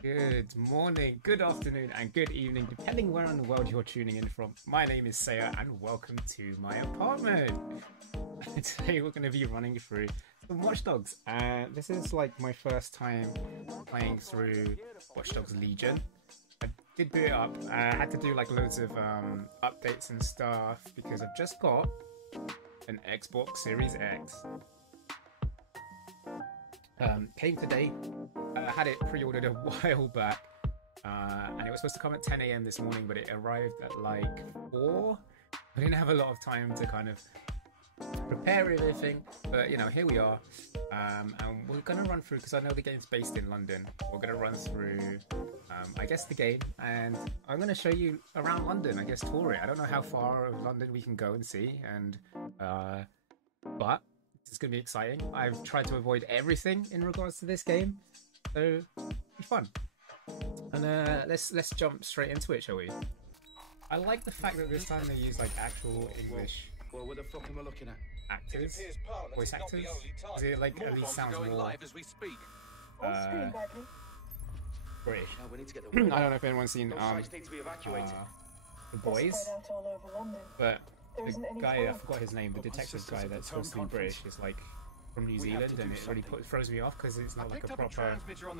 Good morning, good afternoon, and good evening, depending where in the world you're tuning in from. My name is Saya, and welcome to my apartment. Today we're going to be running through some Watch Dogs. This is like my first time playing through Watch Dogs Legion. I did boot it up. I had to do like loads of updates and stuff because I've just got an Xbox Series X. Came today. I had it pre-ordered a while back, and it was supposed to come at 10 a.m. this morning, but it arrived at like 4. I didn't have a lot of time to kind of prepare everything, but you know, here we are, and we're gonna run through, because I know the game's based in London. We're gonna run through, I guess, the game, and I'm gonna show you around London. I guess tour it. I don't know how far of London we can go and see, and but it's going to be exciting. I've tried to avoid everything in regards to this game, so it'll be fun. And let's jump straight into it, shall we? I like the fact that this time they use like actual English. Well, what the fuck am I looking at? Actors, voice actors. Is it like at least sounds more live as we speak. British? No, we need to get the I don't know if anyone's seen Those sites need to be evacuated. The Boys, but the guy, I forgot his name, the detective guy that's supposed to be British is like from New Zealand, and it really throws me off because it's not like a proper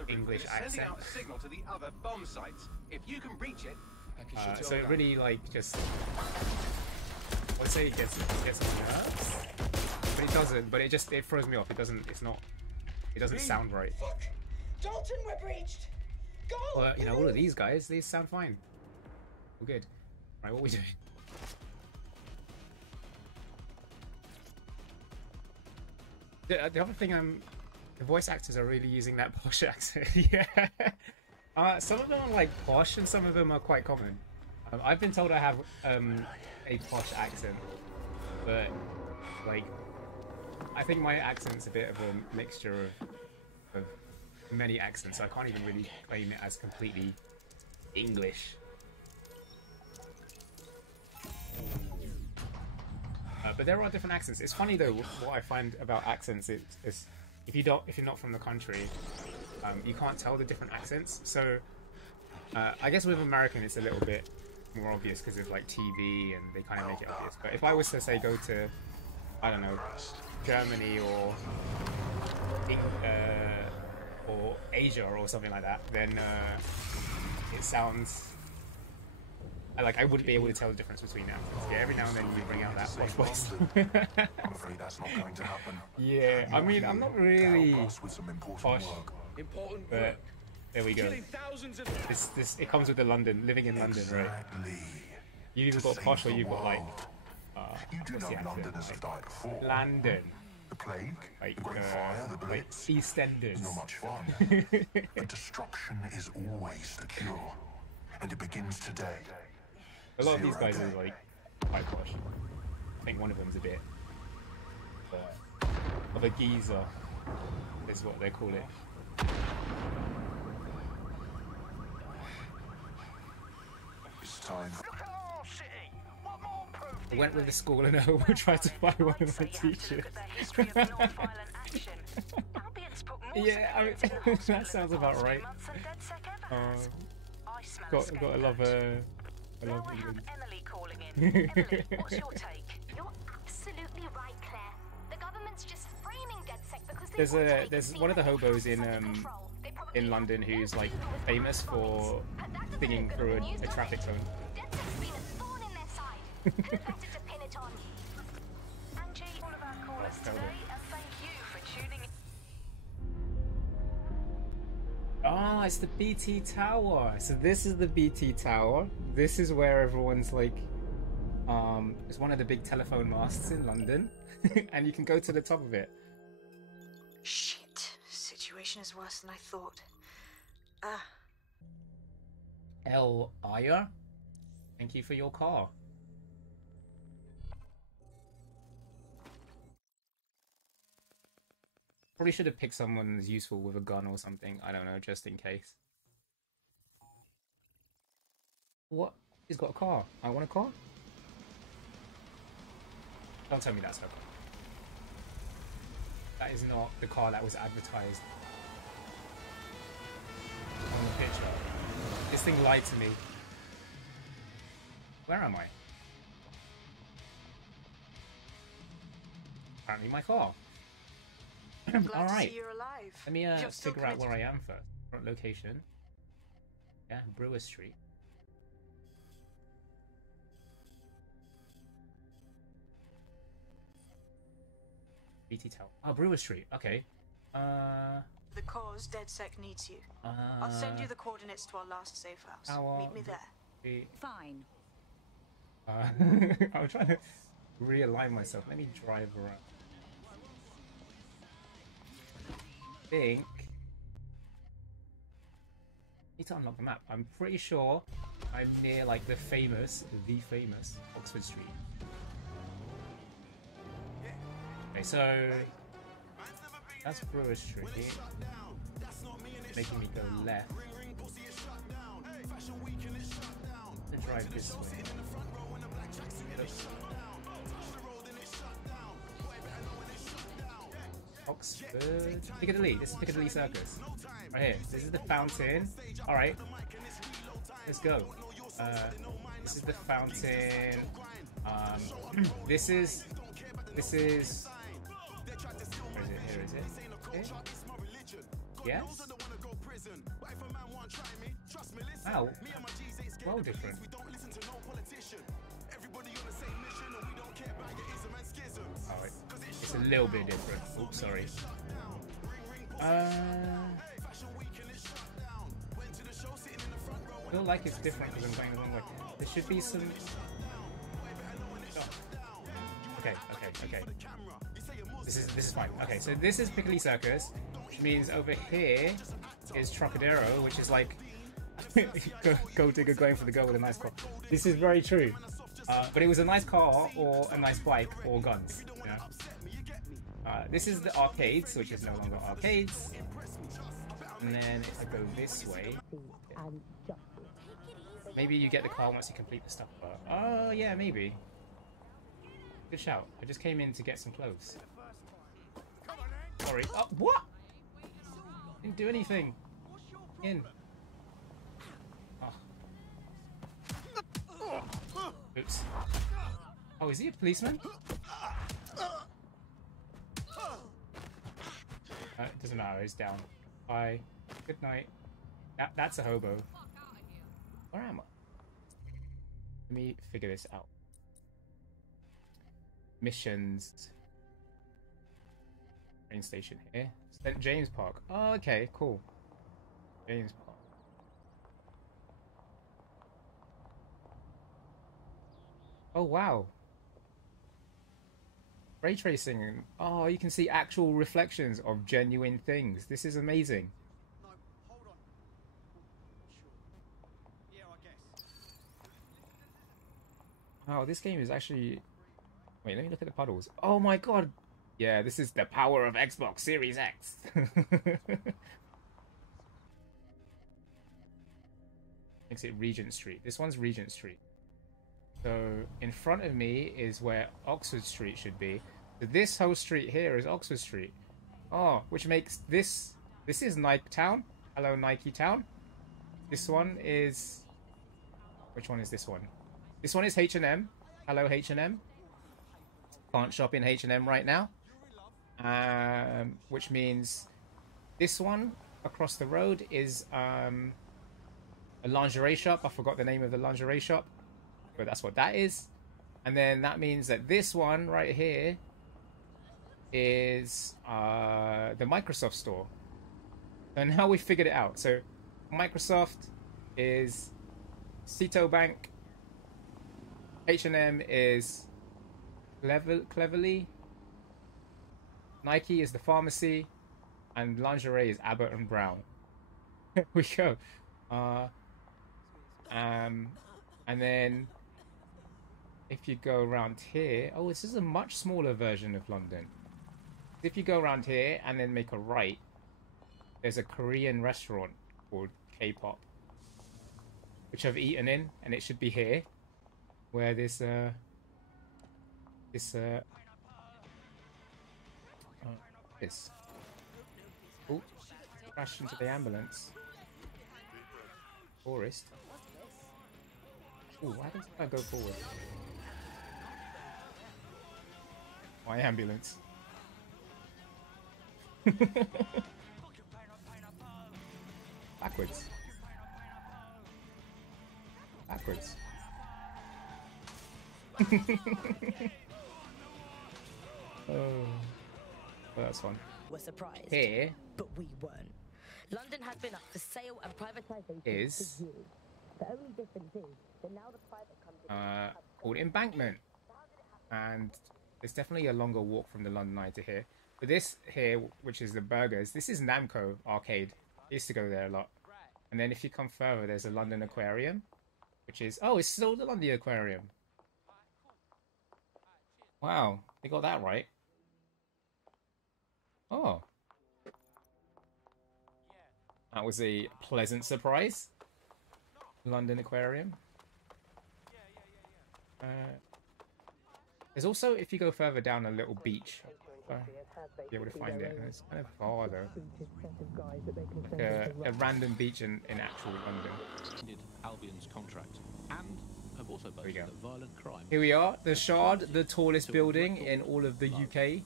English accent. Out a signal to the other bomb sites. If you can reach it, So it really like just, I would say it gets nerves, but it doesn't. But it throws me off. It doesn't sound right. Fuck! Dalton, we're breached. Go! But you know, all of these guys, these sound fine. We're good. Right, what are we doing? The other thing, the voice actors are really using that posh accent. Yeah. Some of them are like posh, and some of them are quite common. I've been told I have a posh accent, but like I think my accent's a bit of a mixture of many accents. So I can't even really claim it as completely English. But there are different accents. It's funny though, what I find about accents is if you're not from the country, you can't tell the different accents. So I guess with American it's a little bit more obvious because of like TV and they kind of make it obvious. But if I was to say go to, I don't know, Germany or Asia or something like that, then it sounds like I wouldn't be able to tell the difference between them. Yeah, every now and then you bring out that voice. I'm afraid that's not going to happen. Yeah, I mean, I'm not really With some important posh, work. Important but there we go. Killing thousands of It comes with the living in London, right? Exactly. You've either got posh or you've got like, You do what's know the accent? London has died before. London, The plague, like the Great Fire, the Blitz. EastEnders. Not much fun. But destruction is always secure. And it begins today. A lot of these guys are like quite posh. I think one of them's a bit of a geezer, is what they call it. It's time. I went with the school and I tried to buy one of my teachers. Yeah, I mean, that sounds about right. Got a love England. Emily calling in. Emily, what's your take? You're absolutely right, Claire. The government's just framing DedSec because There's one of the hobos in London who's like famous for singing through a traffic zone. DedSec's been a thorn in their side. Who better to pin it on? Angie, all of our callers today, and thank you for tuning in. Ah, it's the BT Tower. So this is the BT Tower. This is where everyone's like, it's one of the big telephone masts in London, and you can go to the top of it. Shit. Situation is worse than I thought. El Aya, thank you for your car. Probably should have picked someone who's useful with a gun or something. I don't know, just in case. What? He's got a car. I want a car? Don't tell me that's her car. That is not the car that was advertised on the picture. This thing lied to me. Where am I? Apparently my car. Glad to Alright. see you're alive. Let me You're still figure out committed. where I am first. Front location. Yeah, Brewer Street. BT Tower. Oh, Brewer Street. Okay. The cause DedSec needs you. I'll send you the coordinates to our last safe house. Tower. Meet me there. Fine. I'm trying to realign myself. Let me drive around. I think. Need to unlock the map. I'm pretty sure I'm near like the famous Oxford Street. Okay, so that's Brewer Street. Making me go left. To drive this way. Oxford. Piccadilly. This is Piccadilly Circus. Right here. This is the fountain. Alright. Let's go. This is the fountain. This is. Where is it? Here is it? Here? Yes? Wow. Well different. Oh, it's a little bit different. Oops, sorry. I feel like it's different because I'm going the wrong way. There should be some... Oh. Okay. This is fine. Okay, so this is Piccadilly Circus, which means over here is Trocadero, which is like Gold Digger going for the girl with a nice car. This is very true. But it was a nice car or a nice bike or guns. You know? This is the arcades, which is no longer arcades. And then if I go this way, maybe you get the car once you complete the stuff. Oh yeah, maybe. Good shout. I just came in to get some clothes. Sorry. Oh, what? Didn't do anything. In. Oh. Oops. Oh, is he a policeman? It doesn't matter. He's down. Bye. Good night. That's a hobo. Where am I? Let me figure this out. Missions. Train station here. St. James Park. Oh, okay, cool. James Park. Oh, wow. Ray tracing. Oh, you can see actual reflections of genuine things. This is amazing. No, hold on. Sure. Yeah, I guess. Wow, this game is actually... Wait, let me look at the puddles. Oh my god! Yeah, this is the power of Xbox Series X. Makes it Regent Street. This one's Regent Street. So in front of me is where Oxford Street should be. So this whole street here is Oxford Street. Oh, which makes this... This is Nike Town. Hello, Nike Town. This one is... Which one is this one? This one is H&M. Hello, H&M. Can't shop in H&M right now. Which means this one across the road is a lingerie shop. I forgot the name of the lingerie shop, but that's what that is. And then that means that this one right here is the Microsoft store. And now we figured it out. So Microsoft is Cito Bank. H&M is Cleverly. Nike is the pharmacy, and lingerie is Abbott and Brown. Here we go. And then if you go around here, oh, this is a much smaller version of London. If you go around here and then make a right, there's a Korean restaurant called K-pop, which I've eaten in, and it should be here, where this oh, crashed into the ambulance. Tourist. Ooh, why doesn't that go forward? My ambulance. Backwards. Backwards. Oh, well, that's fun. Were surprised, Here but we weren't. London has been up for sale and privatisation is for years. The only difference is that now the private company called Embankment, and it's definitely a longer walk from the London Eye to here. But this here, which is the Burgers, this is Namco Arcade. I used to go there a lot. And then if you come further, there's a London Aquarium, which is, oh, it's still the London Aquarium. Wow, they got that right. Oh. That was a pleasant surprise. London Aquarium. There's also, if you go further down, a little beach. Be able to find it. And it's kind of far though. Like a random beach in actual London. Albion's contract and have also we go. Violent crime. Here we are, the Shard, the tallest building in all of the UK.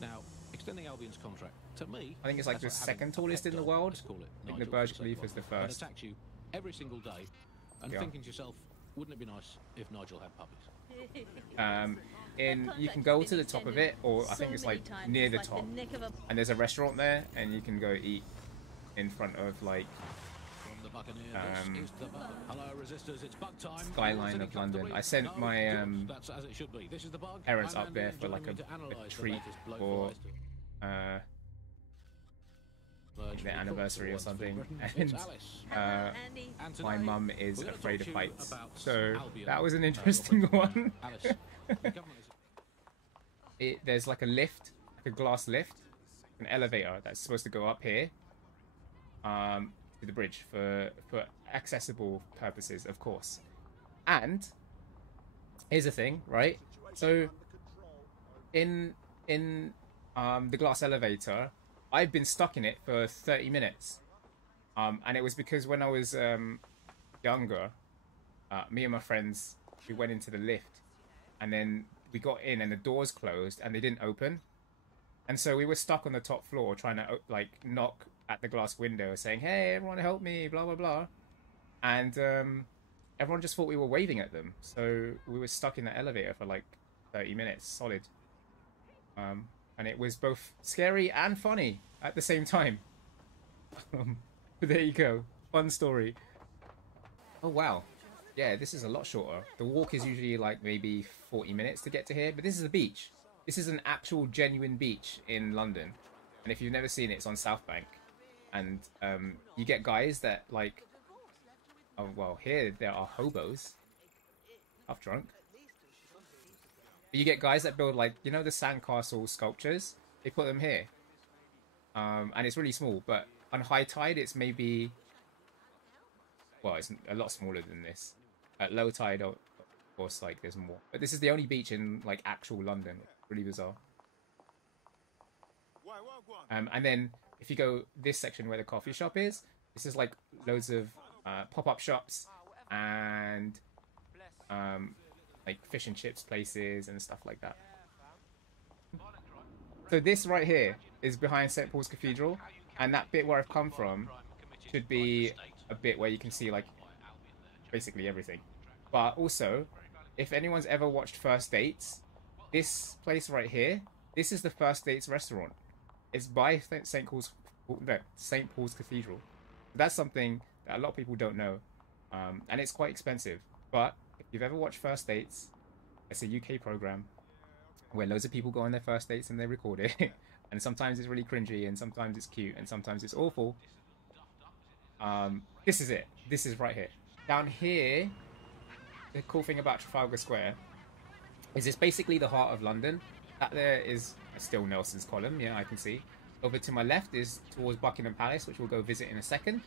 Now, extending Albion's contract to me, I think it's like the second tallest in the world. I think the Burj Khalifa is the first. Attacks you every single day, and thinking to yourself, wouldn't it be nice if Nigel had puppies? You can go to the top of it, or I think it's like near the top, and there's a restaurant there, and you can go eat in front of like skyline of London. I sent my parents up there for like a treat for their anniversary or something, and my mum is afraid of heights, so that was an interesting one. There's like a lift, like a glass lift, an elevator that's supposed to go up here to the bridge for accessible purposes, of course. And here's the thing, right? So in the glass elevator, I've been stuck in it for 30 minutes. And it was because when I was younger, me and my friends, we went into the lift, and then we got in and the doors closed and they didn't open. And so we were stuck on the top floor trying to like knock at the glass window saying, hey, everyone help me, blah, blah, blah. And everyone just thought we were waving at them. So we were stuck in the elevator for like 30 minutes solid. And it was both scary and funny at the same time. But there you go. Fun story. Oh, wow. Yeah, this is a lot shorter. The walk is usually like maybe 40 minutes to get to here, but this is the beach. This is an actual genuine beach in London. And if you've never seen it, it's on South Bank. And you get guys that like, oh, well, here there are hobos. Half drunk. But you get guys that build like, you know, the sandcastle sculptures? They put them here. And it's really small, but on high tide, it's maybe, well, it's a lot smaller than this. At low tide, of course, like there's more. But this is the only beach in like actual London. Really bizarre. And then if you go this section where the coffee shop is, this is like loads of pop-up shops and like fish and chips places and stuff like that. So this right here is behind St. Paul's Cathedral, and that bit where I've come from should be a bit where you can see like basically everything. But also, if anyone's ever watched First Dates, this place right here, this is the First Dates restaurant. It's by St. Paul's Cathedral. That's something that a lot of people don't know, and it's quite expensive. But if you've ever watched First Dates, it's a UK program where loads of people go on their first dates and they record it. And sometimes it's really cringy, and sometimes it's cute, and sometimes it's awful. This is it. This is right here. Down here, the cool thing about Trafalgar Square is it's basically the heart of London. That there is still Nelson's Column, yeah, I can see. Over to my left is towards Buckingham Palace, which we'll go visit in a second.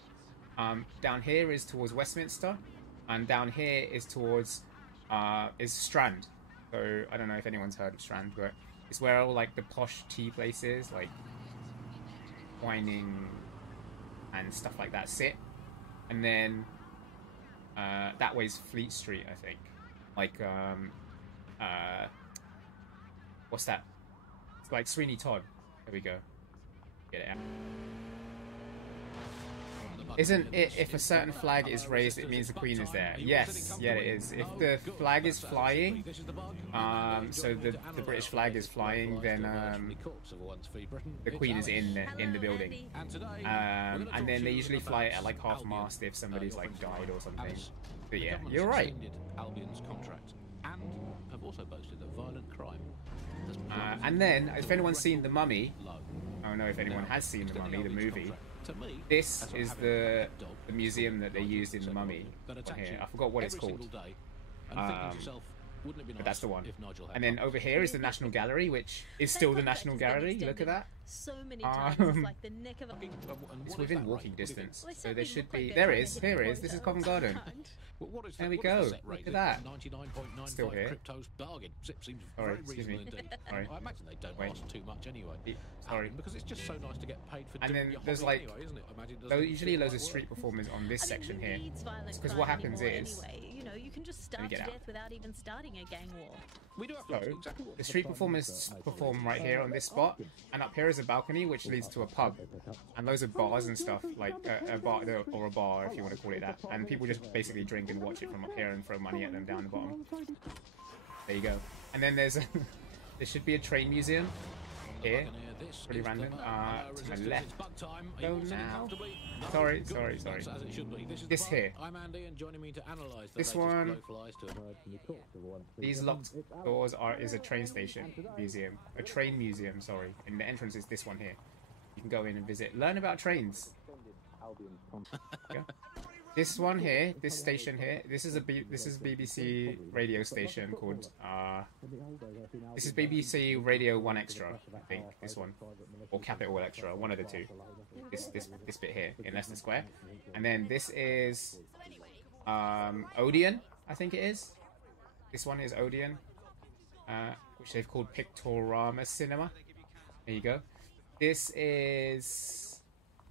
Down here is towards Westminster, and down here is towards is Strand. So I don't know if anyone's heard of Strand, but it's where all like the posh tea places, like Twining and stuff like that, sit. And then That way's Fleet Street, I think. Like, what's that? It's like Sweeney Todd. There we go. Get it out. Isn't it if a certain flag is raised, it means the Queen is there? Yes, yeah, it is. If the flag is flying, so the British flag is flying, then the Queen is in the building. And then they usually fly it at like half mast if somebody's like died or something. But yeah, you're right. Albion's contract and have also boasted that violent crime. And then, if anyone's seen The Mummy, I don't know if anyone has seen The Mummy, the movie. This is the museum that they used in The Mummy. Here, I forgot what it's called. But that's the one. And then over here is the National Gallery, which is still the National Gallery. Look at that. So many times, it's like the nick of a... It's within walking distance, so there should be. There is. Here is. This is Covent Garden. There we go. Look at that. Still here. Sorry, excuse me. Sorry. I imagine they don't ask too much anyway. Sorry. Because it's just so nice to get paid for. And then there's like usually loads of street performers on this section here. Because what happens is, you know, you can just starve to death without even starting a gang war. So the street performers perform right here on this spot, and up here is a balcony which leads to a pub, and loads of bars and stuff, like a bar or a bar if you want to call it that. And people just basically drink and watch it from up here and throw money at them down the bottom. There you go. And then there's there should be a train museum here. Pretty random. To my left. Go now. Sorry. This here. This one. These locked doors is a train station museum. A train museum, sorry. And the entrance is this one here. You can go in and visit. Learn about trains. Yeah. This one here, this station here, this is BBC radio station called this is BBC Radio 1 Extra, I think, this one, or Capital Extra, one of the two. This bit here in Leicester Square, and then this is Odeon, I think it is. This one is Odeon, which they've called Pictorama Cinema. There you go. This is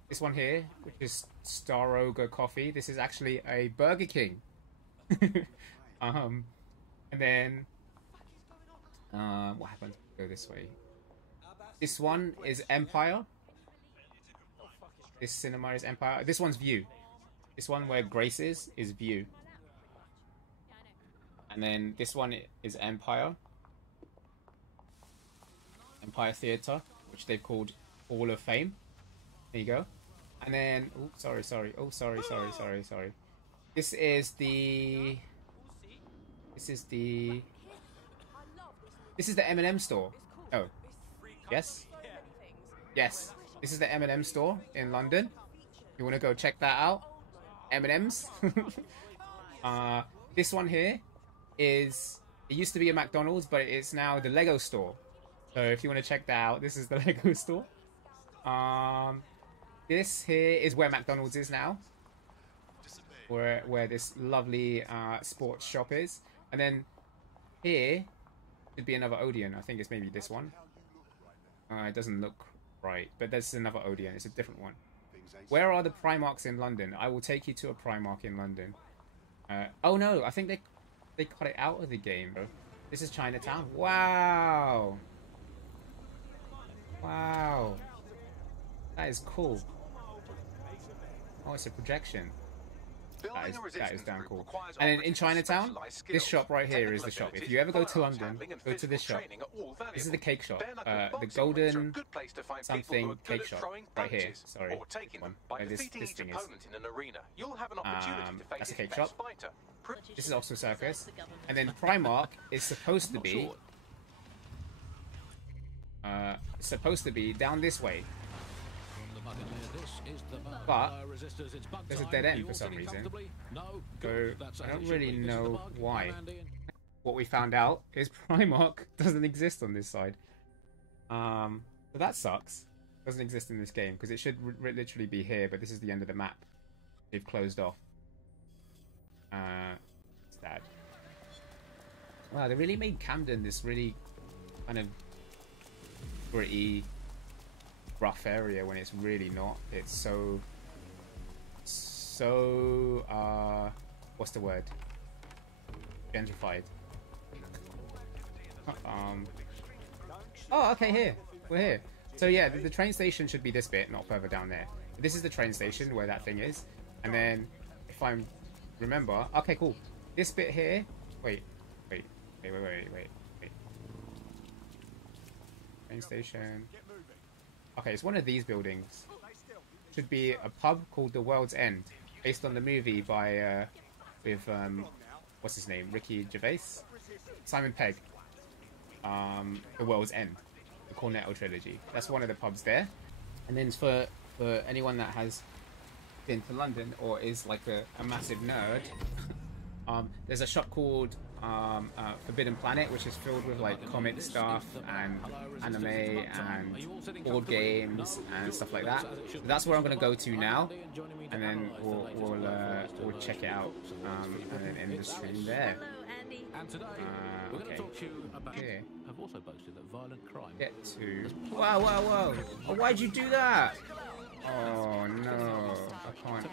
this one here, which is Staroga Coffee. This is actually a Burger King. And then what happened? Go this way. This one is Empire. This cinema is Empire. This one's View. This one where Grace is View. And then this one is Empire. Empire Theatre, which they've called Hall of Fame. There you go. And then, oh, sorry. Oh, sorry. This is the M&M store. Oh, yes. This is the M&M store in London. You want to go check that out? M&M's. This one here is, it used to be a McDonald's, but it's now the Lego store. So if you want to check that out, this is the Lego store. This here is where McDonald's is now, where this lovely sports shop is. And then here should be another Odeon. I think it's maybe this one. It doesn't look right, but there's another Odeon. It's a different one. Where are the Primarks in London? I will take you to a Primark in London. Oh no, I think they cut it out of the game. This is Chinatown. Wow. That is cool. Oh, it's a projection. That is damn cool. And then in Chinatown, this shop right here is the shop. If you ever go to London, go to this shop. This is the cake shop. The Golden something cake shop. Right here. Sorry. Where this thing is. That's a cake shop. This is also Circus. And then Primark is supposed to be down this way. But there's a dead end for some reason. So I don't really know why. What we found out is Primark doesn't exist on this side. But that sucks. It doesn't exist in this game because it should literally be here, but this is the end of the map. They've closed off. It's sad. Wow, they really made Camden this really kind of gritty, rough area when it's really not. It's so what's the word? Gentrified. Oh, okay, here. We're here. So yeah, the train station should be this bit, not further down there. This is the train station where that thing is. And then, if I remember... Okay, cool. This bit here... Wait. Train station... Okay, it's one of these buildings. Should be a pub called The World's End, based on the movie by... with, what's his name? Ricky Gervais? Simon Pegg. The World's End. The Cornetto trilogy. That's one of the pubs there. And then for anyone that has been to London or is like a massive nerd, there's a shop called Forbidden Planet, which is filled with like comic stuff and anime and board games and stuff like that. So that's where I'm going to go to now, and then we'll check it out and then end the stream there. And today, we're going to talk to you about... Here. Have also boasted that violent crime... Get to... Whoa! Oh, why'd you do that? Oh, no. I can't...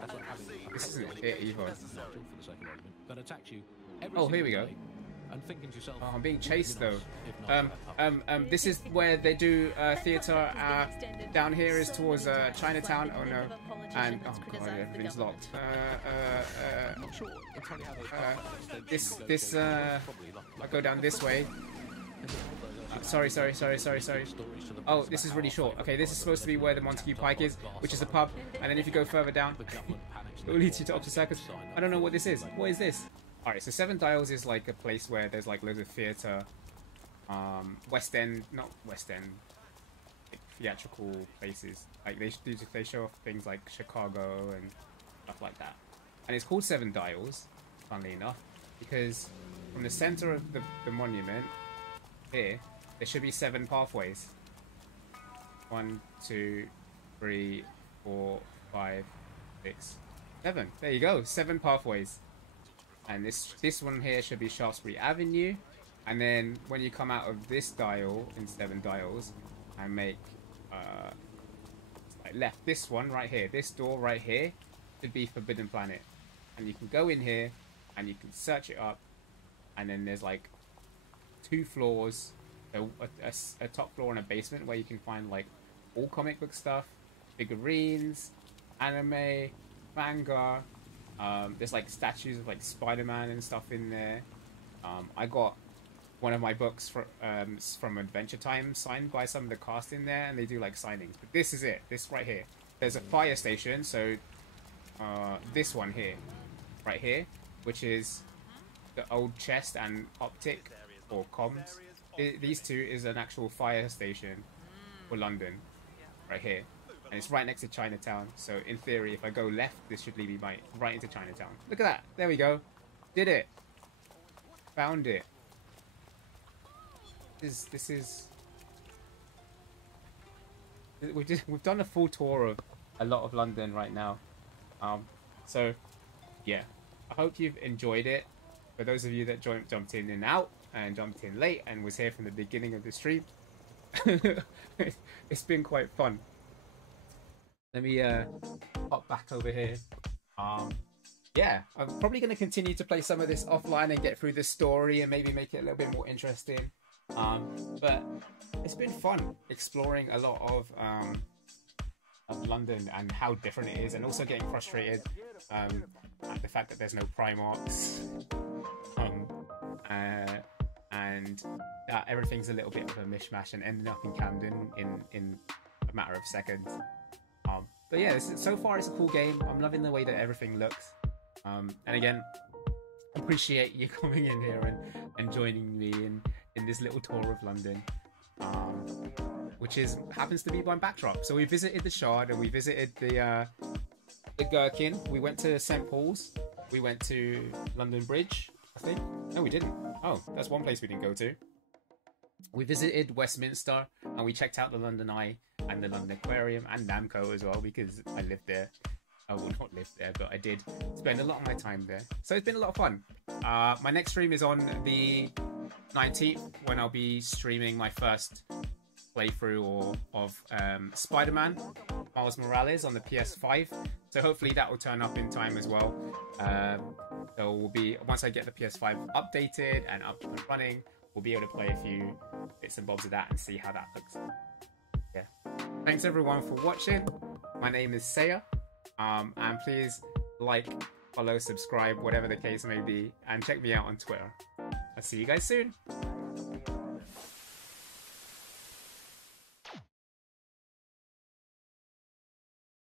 That's like having This isn't it either. for the sake of argument, that attacks you every Oh, here we single go. day, and thinking to yourself, Oh, I'm being chased would though. be nice if not This is where they do theatre. Down here is towards Chinatown. Oh no. And oh god, everything's locked. not sure entirely how they This I go down this way. Sorry. Oh, this is really short. Okay, this is supposed to be where the Montague Pike is, which is a pub. And then if you go further down, it will lead you to Optus Circus. I don't know what this is. What is this? Alright, so Seven Dials is like a place where there's like loads of theatre. West End, not West End, like theatrical places. Like they show off things like Chicago and stuff like that. And it's called Seven Dials, funnily enough, because from the center of the monument here, there should be 7 pathways. 1, 2, 3, 4, 5, 6, 7. There you go, 7 pathways. And this one here should be Shaftesbury Avenue. And then when you come out of this dial in 7 dials and make like left, this one right here, this door right here should be Forbidden Planet. And you can go in here and you can search it up, and then there's like 2 floors, a top floor and a basement where you can find like all comic book stuff, figurines, anime, manga. There's like statues of like Spider-Man and stuff in there. I got one of my books from Adventure Time signed by some of the cast in there, and they do like signings. But this is it. This right here. There's a fire station, so this one here, right here, which is the old chest and optic or comms. These 2 is an actual fire station for London, right here. And it's right next to Chinatown, so in theory, if I go left, this should lead me right into Chinatown. Look at that! There we go. Did it. Found it. This is... We've done a full tour of a lot of London right now. So, yeah. I hope you've enjoyed it. For those of you that jumped in and out, and jumped in late, and was here from the beginning of the stream, it's been quite fun. Let me hop back over here. Yeah, I'm probably going to continue to play some of this offline and get through the story and maybe make it a little bit more interesting. But it's been fun exploring a lot of London and how different it is, and also getting frustrated at the fact that there's no Primarks, and everything's a little bit of a mishmash and ending up in Camden in a matter of seconds. But yeah, so far it's a cool game. I'm loving the way that everything looks. And again, appreciate you coming in here and joining me in this little tour of London, which happens to be my backdrop. So we visited the Shard, and we visited the Gherkin. We went to St. Paul's. We went to London Bridge, I think. No, we didn't. Oh, that's one place we didn't go to. We visited Westminster, and we checked out the London Eye and the London Aquarium and Namco as well, because I lived there. I will not live there, but I did spend a lot of my time there. So it's been a lot of fun. My next stream is on the 19th, when I'll be streaming my first playthrough of Spider-Man Miles Morales on the PS5. So hopefully that will turn up in time as well. So we'll be, once I get the PS5 updated and up and running, we'll be able to play a few bits and bobs of that and see how that looks. Yeah. Thanks everyone for watching. My name is Saya. And please like, follow, subscribe, whatever the case may be, and check me out on Twitter. I'll see you guys soon.